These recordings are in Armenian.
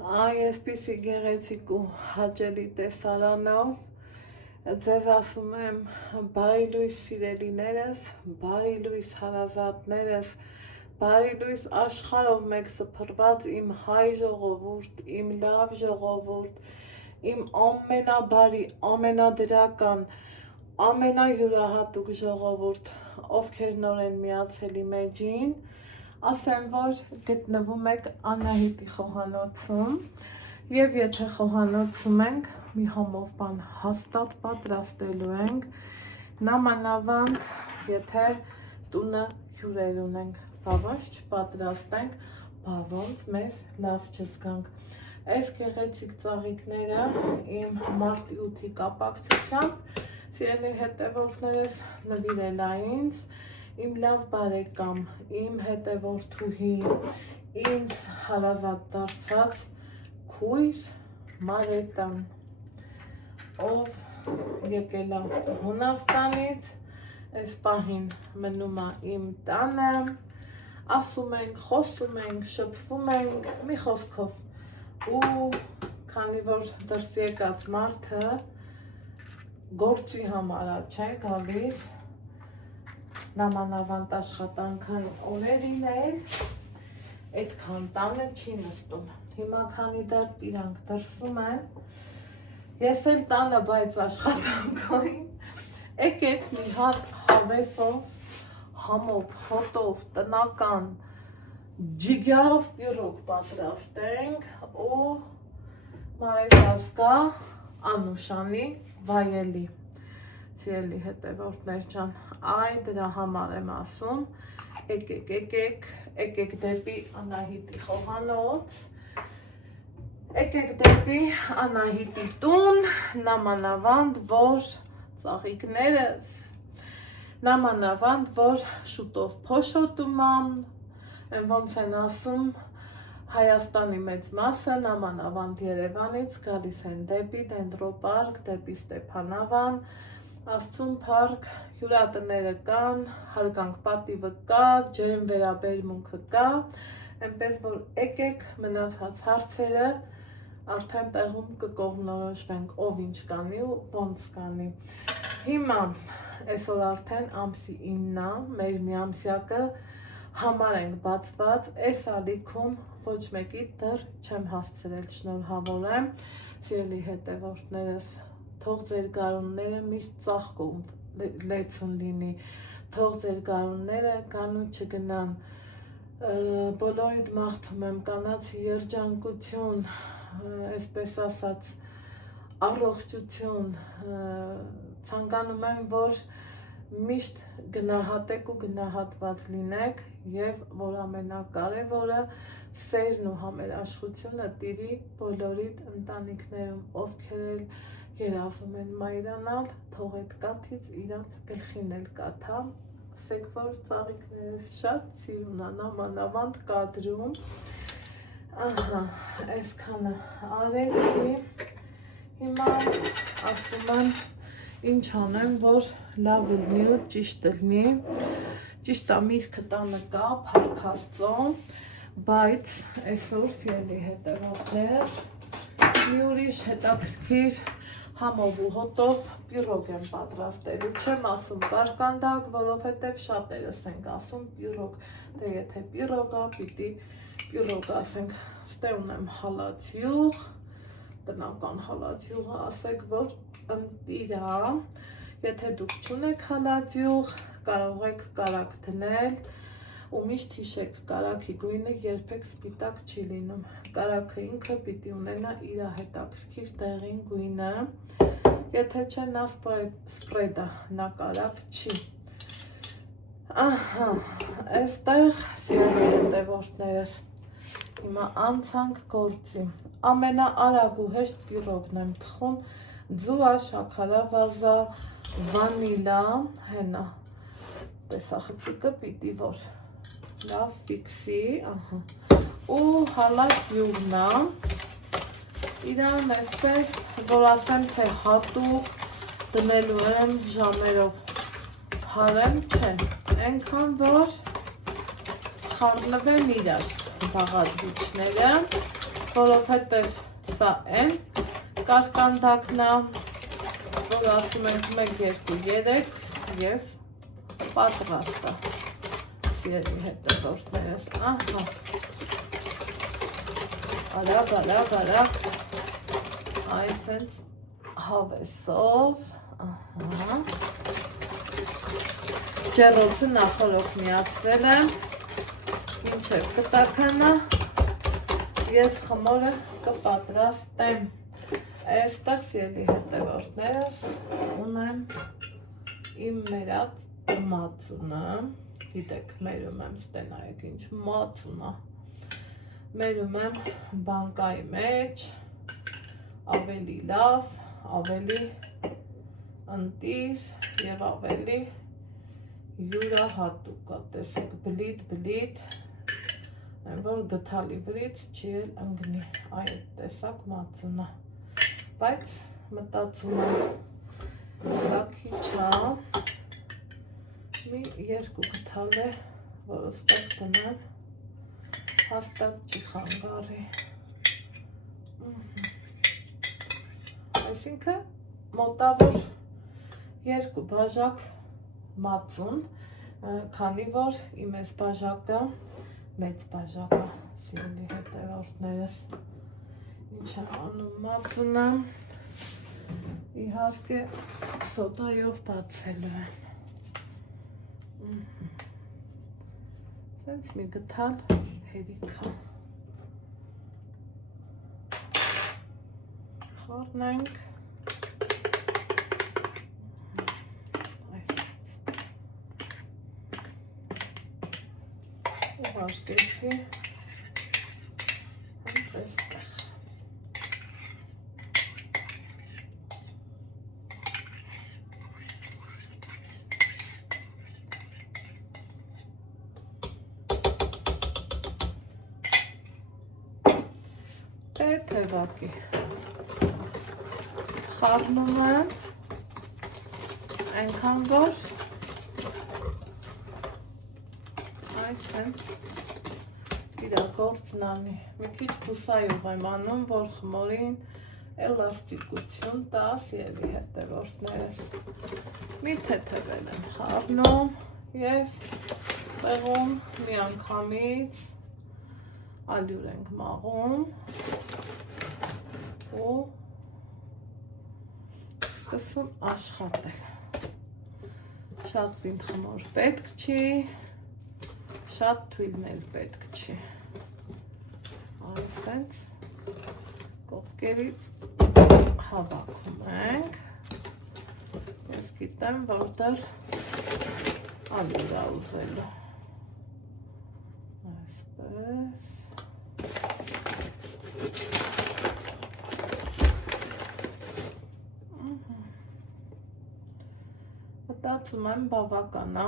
Այսպիսի գեղեցիկ ու հաճելի տեսարանով ձեզ ասում եմ բարի լույս սիրելիներս, բարի լույս հարազատներս, բարի լույս աշխարհով մեկ սփռված իմ հայ ժողովուրդ, իմ լավ ժողովուրդ, իմ ամենաբարի, ամենադրական, ամենայուրահատուկ ժողովուրդ, ովքեր նոր են միացել իմ էջին, ասեմ, որ գտնվում եք Անահիտի խոհանոցում և եթե խոհանոցում ենք, մի համով բան հաստատ պատրաստելու ենք, նամանավանդ, եթե տունը հյուրեր ունենք, բավարար չպատրաստենք, բավոնց մեզ լավ չզգանք։ Այս գեղեցիկ ծաղիկները իմ մարտի 8-ի կապակցությամբ, սիրելի հետևորդներս, նվիրել ա ինձ, իմ լավ բարեկամ, իմ հետևորդուհի, ինձ հարազատ դարձած քույր Մարետան, ով եկել է Հունաստանից, այս պահին մնում է իմ տանը, ասում ենք, խոսում ենք, շփվում ենք, մի խոսքով ու քանի որ դրս եկած մարդը գործի համար չէ գալիս, նամանավանդ աշխատանքային օրերին էլ այդքան տանը չի նստում։ Հիմա քանի դեռ իրանք դրսում են, ես էլ տանը, բայց աշխատանքային, եկեք մի հատ հավեսով, համով, հոտով, տնական, ջիգյարով պյուրոկ պատրաստենք ու Մարետաս գա անուշանի վայելի։ Սիրելի հետևորդներ ջան, այ դրա համար եմ ասում, եկեք դեպի Անահիտի խոհանոց, եկեք դեպի Անահիտի տուն, նամանավանդ, որ ծաղիկներս, նամանավանդ, որ շուտով փոշոտում եմ, ոնց են ասում, Հայաստանի մեծ մասը, նամանավանդ Երևանից գալիս են դեպի Դենդրոպարկ, դեպի Ստեփանավան, Աստծուն փառք, հյուրատները կան, հարգանք պատիվը կա, ջերմ վերաբերմունքը կա, այնպես որ եկեք մնացած հարցերը արդեն տեղում կկողմնորոշվենք, ով ինչ կանի ու ոնց կանի։ Հիմա այսօր արդեն ամսի 9-ն է, մեր միամսյակը համար ենք բացված, այս ալիքում ոչ մեկի դեռ չեմ հասցրել, շնորհավոր եմ, սիրելի հետևորդներս, թող ձեր գարունները միշտ ծաղկում լեցուն լինի, թող ձեր գարունները գան ու չգնան, բոլորիդ մաղթում եմ կանացի երջանկություն, այսպես ասած, առողջություն, ցանկանում եմ, որ միշտ գնահատեք ու գնահատված լինեք և որ ամենակարևորը սերն ու համերաշխությունը տիրի բոլորիդ ընտանիքներում, ովքեր էլ երազում են մայրանալ, թող այդ կաթից իրանց գլխին էլ կաթա, ասեք, որ ծաղիկներս շատ սիրուն է, նամանավանդ կադրում, ահա, այսքանը արեցի, հիմա ասում եմ, ինչ անեմ, որ լավ լինի ու ճիշտ լինի, ճիշտ է միտքը տանը կա, փառքաստծո, բայց այսօր սիրելի հետևորդներս մի ուրիշ հետաքրքիր համով ու հոտով պյուրոկ եմ պատրաստելու, չեմ ասում կարկանդակ, որովհետև շատերս ենք ասում պյուրոկ, դե եթե պյուրոկ է, պիտի պյուրոկ ասենք, ստե ունեմ հալածյուղ, տնական հալածյուղը ասեք, որ ընտիրա, եթե դուք չունեք հալածյուղ, կարող եք կարագ դնել ու միշտ հիշեք, կարագի գույնը երբեք սպիտակ չի լինում, կարագը ինքը պիտի ունենա իր հետաքրքիր դեղին գույնը, եթե չէ նա սպրեդա, նա կարագ չի, ահա, այստեղ սիրելի հետևորդներս, հիմա անցանք գործի, ամենաարագ ու հեշտ պյուրոկն եմ թխում, ձուա, շաքարա վազա, վանիլա, հենա, տեսախցիկը պիտի որ լավ ֆիքսի, ահա, ու հալածյուղնա, իրան այսպես, որ ասեմ, թե հատուկ դնելու եմ ժամերով հարեմ, չէ, ենքան, որ խառնվեն իրար բաղադրիչները, որովհետև սա են կարկանդակն է, որ ասում ենք 1, 2, 3 և պատրաստ է, սիրելի հետևորդներս, ահա, արագ, այսենց հավեսով, ահա, ջեռոցը նախորոք միացրել եմ, մինչև կտականը, ես խմորը կպատրաստեմ, այստեղ սիրելի հետևորդներս ունեմ իմ մերած մածունը, գիտեք, մերում եմ, ստենայեք ինչ մածուն է, մերում եմ բանկայի մեջ, ավելի լավ, ավելի ընտիր և ավելի յուրահատուկ է, տեսեք, բլիթ, որ գթալի վրից չի էլ ընգնի, այդ տեսակ մածունը, բայց մտածում եմ, սա քիչ է, մի 2 գթալ է, որ ստեղ դնեմ, հաստատ չի խանգարի, այսինքն մոտավոր 2 բաժակ մածուն, քանի որ իմ այս բաժակը մեծ բաժակ է, սիրելի հետևորդներս, ինչ է անում մածունը, իհարկե սոդայով բացելու եմ, սենց մի գթալ հերիքա, խորնենք, ուղարկեցի, հենց այստեղ, թևակի խառնում եմ, այնքան որ այսպես իրագործն անի, մի քիչ բուսայով եմ անում, որ խմորին էլաստիկություն տա, սիրելի հետևորդներս, մի թեթևել եմ խառնում և տեղում մի անգամից ալյուր ենք մաղում ու սկսում աշխատել, շատ պինդ խմոր պետք չի, շատ թույլն էլ պետք չի, այսպես կողքերից հավաքում ենք, ես գիտեմ, որտեղ ալյուր է ուզելու, այսպես, մտածում եմ բավական է,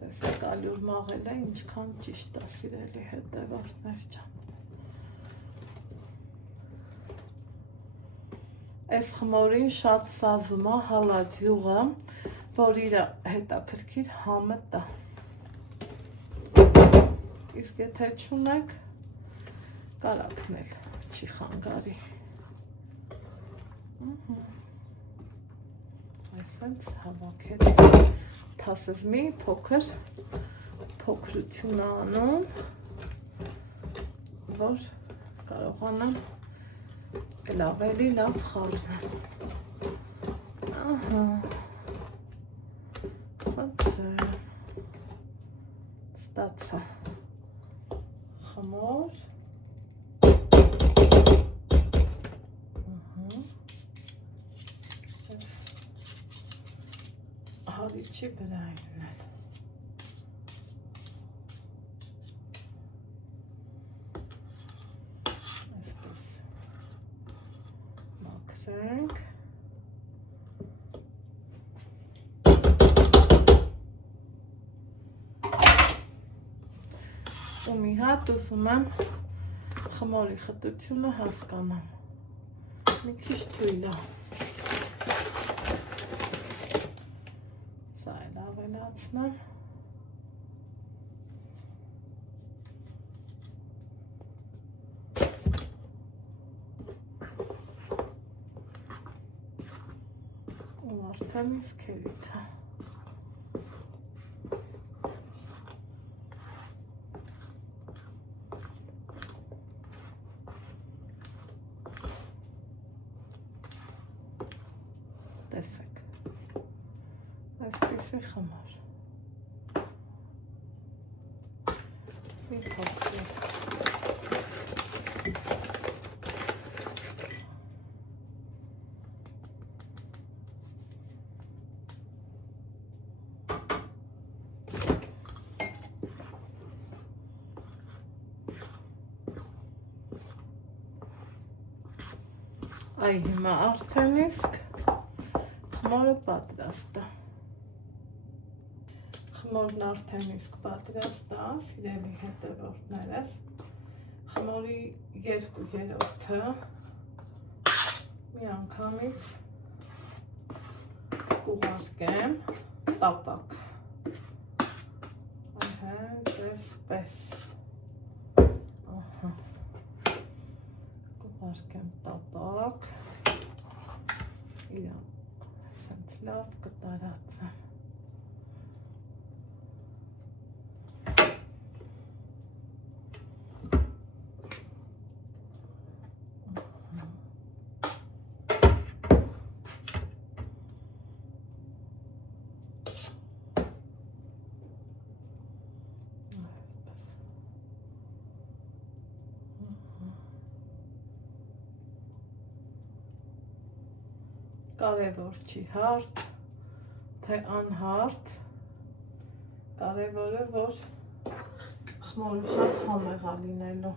տեսեք ալյուր մաղել է, ինչքան ճիշտ է, սիրելի հետևորդներ ջան։ Այս խմորին շատ սազում է հալած յուղը, որ իր հետաքրքիր համը տա։ Իսկ եթե չունեք, կարակն էլ չի խանգարի։ Այսպես հավաքեց, թասыз մի փոքրություն անում, որ կարողանամ էլ ավելի լավ խառնել։ Ահա, ստացա խմոր, հարիչի վրա ինել։ Այսպես մաքրենք։ Ու մի հատ ուզում եմ խմորի խտությունը հասկանամ։ Մի քիչ թույլ է։ Սա էլ ավելացնեմ։ Artemis Kevita. Տեսեք, այսպիսի խմար, մի փոքր, այ հիմա արդեն իսկ խմորը պատրաստ է։ Խմորն արդեն իսկ պատրաստ է, սիրելի հետևորդներս։ Խմորի 2/3-ը մի անգամից կուղարկեմ տապակ։ Հենց այսպես։ Կուղարկեմ տապակ։ Իրան ասենց լավ կտարածեմ։ Կարևոր չի հարթ, թե անհարթ, կարևորը, որ խմորը շատ համեղ է լինելու։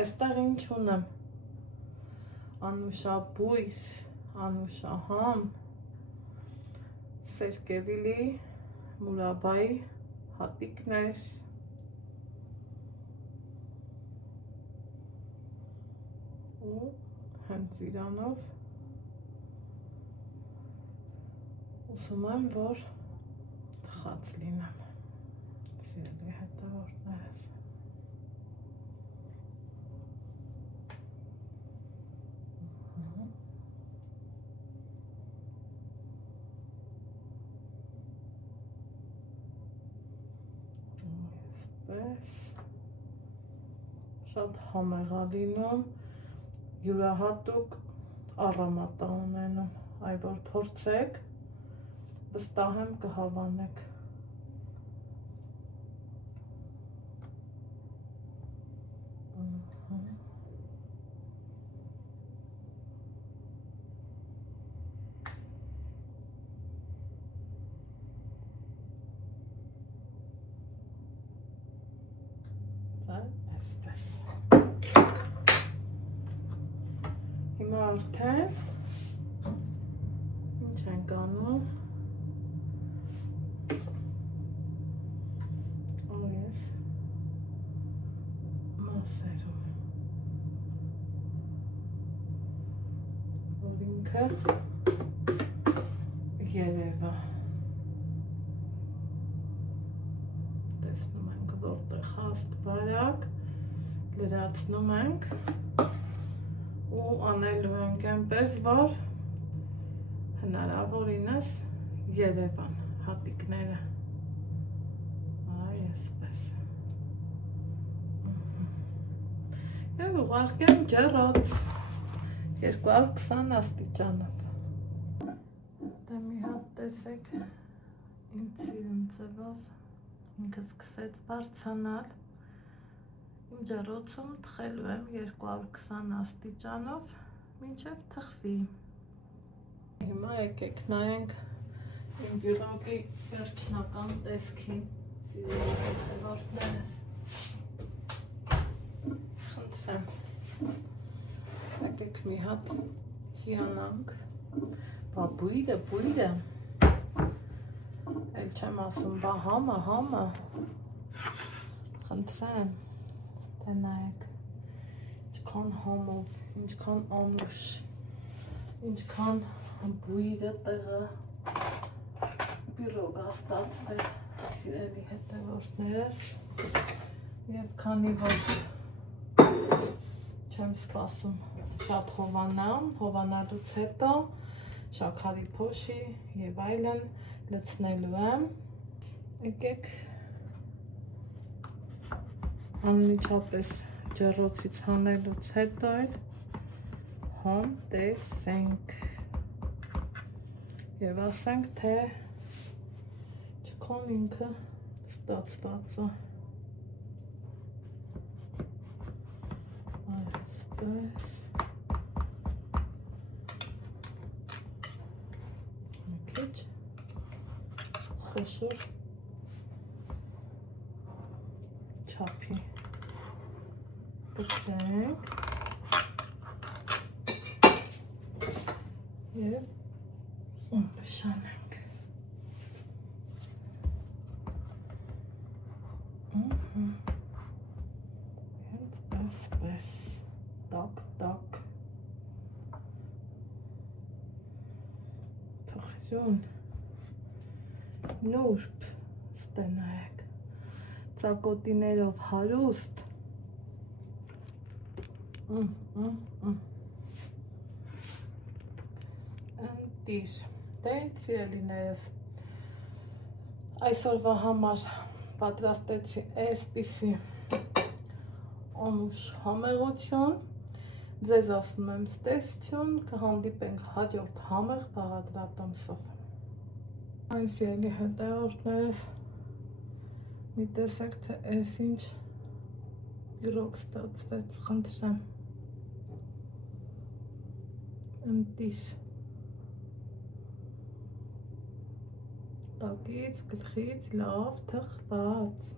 Այստեղ ինչ ունեմ, անուշա բույս, անուշա համ, սերկևիլի, մուրաբայի հատիկներ, ու հենց իրանով ուզում եմ, որ թխած լինեմ, սիրելի հետևորդներս։ Այսպես, շատ համեղ է լինում, յուրահատուկ առամատ է ունենում, այ որ փորձեք, վստահ եմ կհավանեք։ Այսպես։ Հիմա արդեն ինչ ենք անում։ Որ ինքը երևա։ Տեսնում ենք որտեղ հաստ բարակ, լրացնում ենք ու անելու ենք այնպես, որ հնարավորինս երևան հատիկները։ Այ այսպես։ Եվ ուղարկեմ ջեռոց 220 աստիճանով։ Դե մի հատ տեսեք ինձ սիրուն ձևով ինքը սկսեց բարձրանալ։ Իմ ջեռոցում թխելու եմ 220 աստիճանով մինչև թխվի։ Հիմա եկեք նայենք իմ բյուրակի վերջնական տեսքին, սիրելի հետևորդներս։ Խնդրեմ, եկեք մի հատ հիանանք, բա բույրը, էլ չեմ ասում, բա համը, խնդրեմ, դե նայեք, ինչքան համով, ինչքան անուշ, ինչքան բույրը տեղը բյուրոկ աստացվել, սիրելի հետևորդներս, և քանի որ չեմ սպասում շատ հովանամ, հովանալուց հետո շաքարի փոշի եւ այլն լցնելու եմ։ Եկեք անմիջապես ջեռոցից հանելուց հետո համ տեսենք եւ ասենք թե չքոն ինքը ստացված է։ Այսպես քիչ խոշոր չափի բացենք եւ նշանենք։ Հենց այսպես տակ փոխություն նուրբ ստենայեք ծակոտիներով հարուստ ընտիր դե սիրելիներս այսօրվա համար պատրաստեցի այսպիսի անուշ համեղություն, ձեզ ասում եմ ստեսություն, կհանդիպենք հաջորդ համեղ բաղադրատոմսով։ Այս ելի հետևորդներս մի տեսեք, թե այս ինչ յուրոք ստացվեց, խնդրեմ, ընտիր, տակից, գլխից լավ թխված։